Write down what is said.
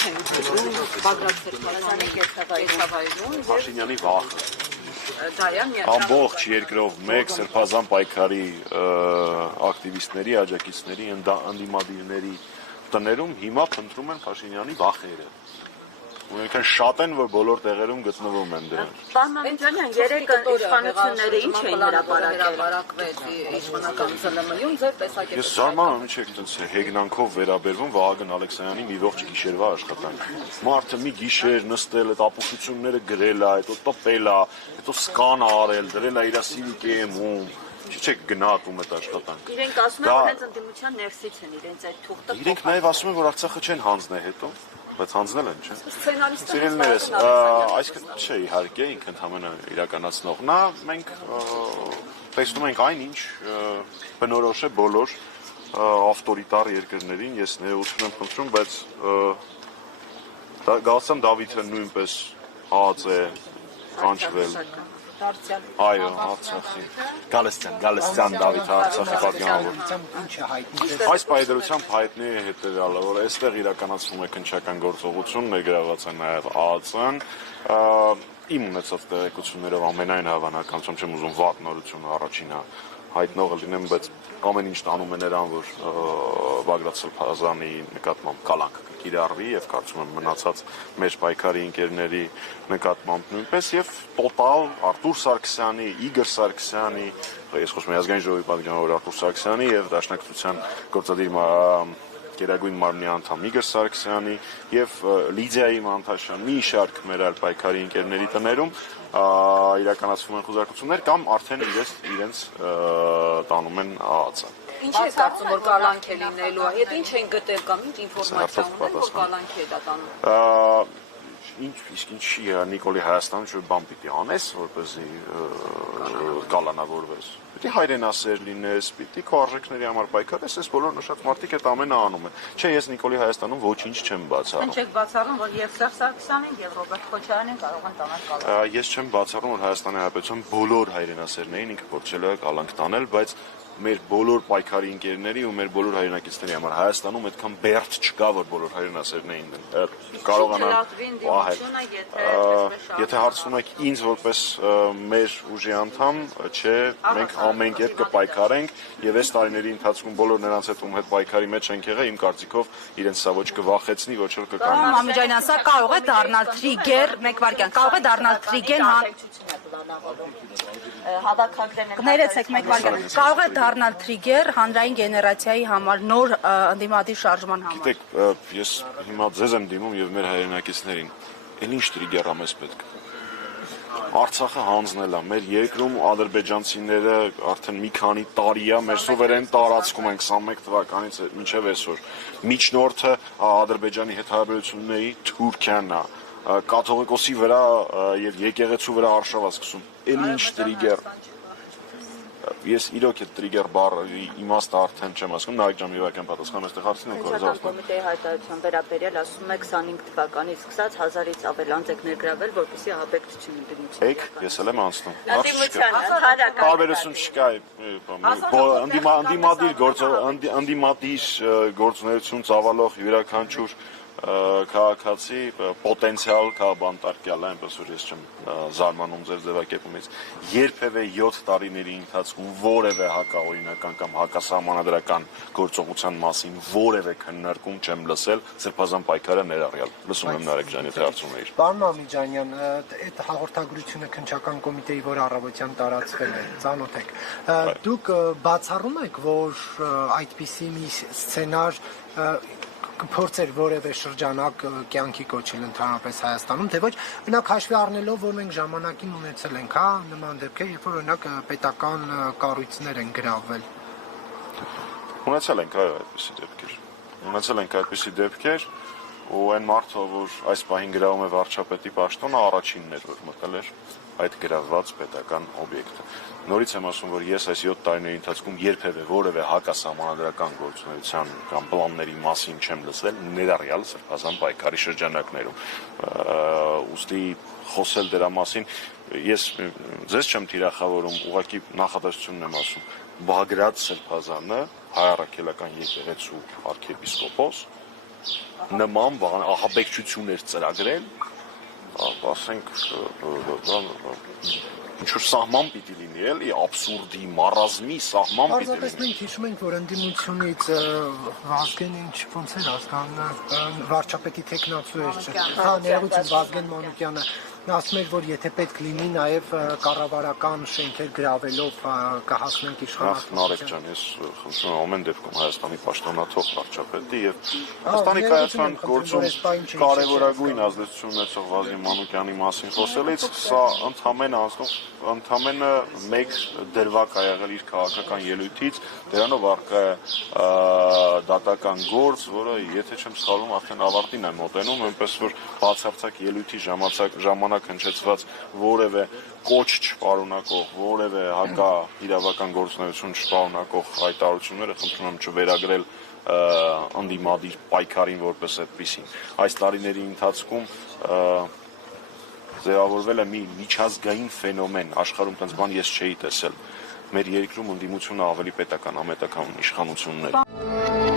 Ինչ են ուզում Բագրատ Սերբազյանի կեցավայրում Փաշինյանի վախը։ Դայան Ամբողջ երկրով մեկ սրբազան պայքարի ակտիվիստների, աջակիցների, ընդդիմադիրների տներում հիմա փնտրում են Փաշինյանի վախերը։ Ուրեմն շատ են, որ բոլոր տեղերում գտնվում են դրանք։ Պարոն Մամիկյանյան, երեք իշխանությունները ինչ էին հրապարակել իշխանական ԶԼՄ-ում ձեր տեսակետը։ Ես զարմանում եմ, չէ՞, այդպես հեգնանքով վերաբերվում Վահագն Ալեքսանյանի մի ողջ գիշերվա աշխատանք։ Մարդը մի գիշեր նստել, այդ ապուշությունները գրել է, հետո տպել է, հետո սկան արել, դրել է իր CV-ում, չէ՞ գնահատում այդ աշխատանքը։ Իրենք ասում են, որ հենց ընդդիմության ներսից են իրենց այդ թուղթը։ Իրենք նաև ասում են, որ Արցախը չեն հանձնել հետո, բայց հանձնել են, չէ՞։ Սիրելիներս, այսինքն չէ, իհարկե, ինքը ընդհանրապես իրականացնող։ Նա մենք տեսնում ենք այնինչ բնորոշ է բոլոր ավտորիտար երկրներին, ես ներողություն եմ խնդրում, բայց Գալստյան Դավիթը նույնպես հաց է կանչվել։ Այո, Արցախի։ Գալստյան Դավիթ Արցախի պատգամավոր։ Այս պայդրությամբ հայտնի է հետևյալը, որ այստեղ իրականացվում է քննչական գործողություն, ներգրավված է նաև ԱԱՑ-ն, իմ ունեցած տեղեկություններով ամենայն հավանականությամբ չեմ ուզում վատ նորություն առաջինը հայտնողը լինեմ, բայց ամեն ինչ տանում է նրան, որ Բագրատ Սրբազյանի նկատմամբ կալանք կիրառվի եւ կարծում եմ մնացած մեր պայքարի ընկերների նկատմամբ նույնպես եւ տոտալ Արտուր Սարգսյանի, Իգոր Սարգսյանի, ես խոսում եմ ազգային ժողովի պատգամավոր Արտուր Սարգսյանի եւ Դաշնակցության գործադիր Գերագույն մարմնի անդամ Իգոր Սարգսյանի եւ Լիդիայի Մանթաշյան մի շարք մեր այլ պայքարի ընկերների տներում իրականացվում են խոզարկություններ կամ արդեն իրենց տանում են ԱԱՑ-ը։ Ինչ է կարծում, որ կալանք է լինելու, հետ ինչ են գտել կամ ինչ ինֆորմացիա ունեն, որ կալանք է դա տանում։ Ինչի Նիկոլի Հայաստանում չէ բան պիտի անես, որպեսզի կալանավորվես։ Պիտի հայրենասեր լինես, պիտի քո արժեքների համար պայքարես, այս բոլոր նշած մարդիկ այդ ամենը անում են։ Չէ, ես Նիկոլի Հայաստանում ոչինչ չեմ բացառում։ Ինչ եք բացառում, որ եւ Սերժ Սարգսյանին եւ Ռոբերտ Քոչարյանին կարող են տանել կալանք։ Ես չեմ բացառում, որ Հայաստանի Հանրապետության բոլոր հայրենասերներին ինքը փորձել է կալանք տանել, բայց մեր բոլոր պայքարի ընկերների ու մեր բոլոր հայրենակիցների համար Հայաստանում այդքան բերդ չկա, որ բոլոր հայրենասերներին կարողանան եթե հարցնում եք ինձ որպես մեր ուժի անդամ, չէ, մենք ամեն կերպ կպայքարենք եւ այս տարիների ընթացքում բոլոր նրանց հետ ում հետ պայքարի մեջ ենք եղել, իմ կարծիքով իրենց սա ոչ կվախեցնի, ոչ էլ կկանի։ Պարոն Մամիկյանյան, սա կարող է դառնալ տրիգեր, մեկ վարքյան, կարող է դառնալ տրիգեր Կներեցեք մեկ վարքյան, կարող է դառնալ տրիգեր հանրային գեներացիայի համար նոր ընդդիմադիր շարժման համար։ Գիտեք, ես հիմա ձեզ եմ դիմում եւ մեր հայրենակիցներին, էլ ինչ տրիգեր ամես պետք։ Արցախը հանձնել է, մեր երկրում ադրբեջանցիները արդեն մի քանի տարի է մեր սուվերեն տարածքում են 21 թվականից մինչև այսօր։ Միջնորդը Ադրբեջանի հետ հարաբերությունների Թուրքիան է, կաթողիկոսի վրա եւ եկեղեցու վրա արշավ է սկսում։ Էլ ինչ տրիգեր։ Ես իրոք այդ տրիգեր բառի իմաստը արդեն չեմ ասում, նայեք ջան մի վարքան պատասխան այստեղ հարցին ու կորզած։ Կոմիտեի հայտարարության վերաբերյալ ասում եք 25 թվականից սկսած 1000-ից ավել անձ եք ներգրավել, որպեսզի ահաբեկչություն դիմություն։ Եք, ես էլ եմ անցնում։ Տարբերություն չկա։ Ընդդիմադիր գործունեություն ծավալող յուրաքանչյուր քաղաքացի պոտենցիալ քաղաքաբանտարկյալ է, այնպես որ ես չեմ զարմանում ձեր ձևակերպումից։ Երբևէ 7 տարիների ընթացքում որևէ հակաօրինական կամ հակասահմանադրական գործողության մասին որևէ քննարկում չեմ լսել, սրբազան պայքարը ներառյալ։ Լսում եմ Նարեկ ջան, եթե հարցում եք։ Պարոն Մամիկյանյան, այդ հաղորդագրությունը քննչական կոմիտեի, որ առավոտյան տարածվել է, ծանոթ եք։ Դուք բացառում եք, որ այդպիսի մի սցենար փորձեր որևէ շրջանակ կյանքի կոչել ընդհանրապես Հայաստանում, թե ոչ, օրինակ հաշվի առնելով, որ մենք ժամանակին ունեցել ենք, հա, նման դեպքեր, երբ որ օրինակ պետական կառույցներ են գրավել։ Ունեցել ենք այդպիսի դեպքեր, ու այն մարդը, որ այս պահին գրավում է վարչապետի պաշտոնը, առաջինն էր, որ մտել էր այդ գրավված պետական օբյեկտը։ Նորից եմ ասում, որ ես այս 7 տարիների ընթացքում երբևէ որևէ հակասահմանադրական գործունեության կամ պլանների մասին չեմ լսել, ներառյալ սրբազան պայքարի շրջանակներում։ Ուստի խոսել դրա մասին, ես ձեզ չեմ թիրախավորում, ուղղակի նախադասությունն եմ ասում, Բագրատ Սրբազանը հայ առաքելական եկեղեցու արքեպիսկոպոս նման բան ահաբեկչություններ ծրագրել, ասենք ինչ-որ սահման պիտի լինի, էլի աբսուրդի, մարազմի սահման պիտի Պարզապես լինի։ մենք հիշում ենք, որ ընդդիմությունից Վազգեն ինչ ոնց էր հասկանում, վարչապետի տեխնացու էր, ներողություն Վազգեն Մանուկյանը ասում էր, որ եթե պետք լինի, նաև կառավարական շենքեր գրավելով կհասնենք իշխանության։ Նարեկ ջան, ես խնդրում եմ ամեն դեպքում Հայաստանի պաշտոնաթող վարչապետի եւ Հայաստանի կայացման գործում կարևորագույն ազդեցություն ունեցող Վազգեն Մանուկյանի մասին խոսելից, սա ընդամենը մեկ դրվագ ա եղել իր քաղաքական ելույթից, դրանով առկա է դատական գործ, որը եթե չեմ սխալվում, արդեն ավարտին է մոտենում, այնպես որ բացարձակ ելույթի ժամանակ հնչեցված որևէ կոչ չպարունակող, որևէ հակա իրավական գործունեություն չպարունակող հայտարարությունները խնդրում եմ չվերագրել ընդդիմադիր պայքարին որպես այդպիսին։ Այս տարիների ընթացքում ձևավորվել է մի միջազգային ֆենոմեն, աշխարհում տենց բան ես չէի տեսել։ Մեր երկրում ընդդիմությունը ավելի պետական, ամետական իշխանություններ։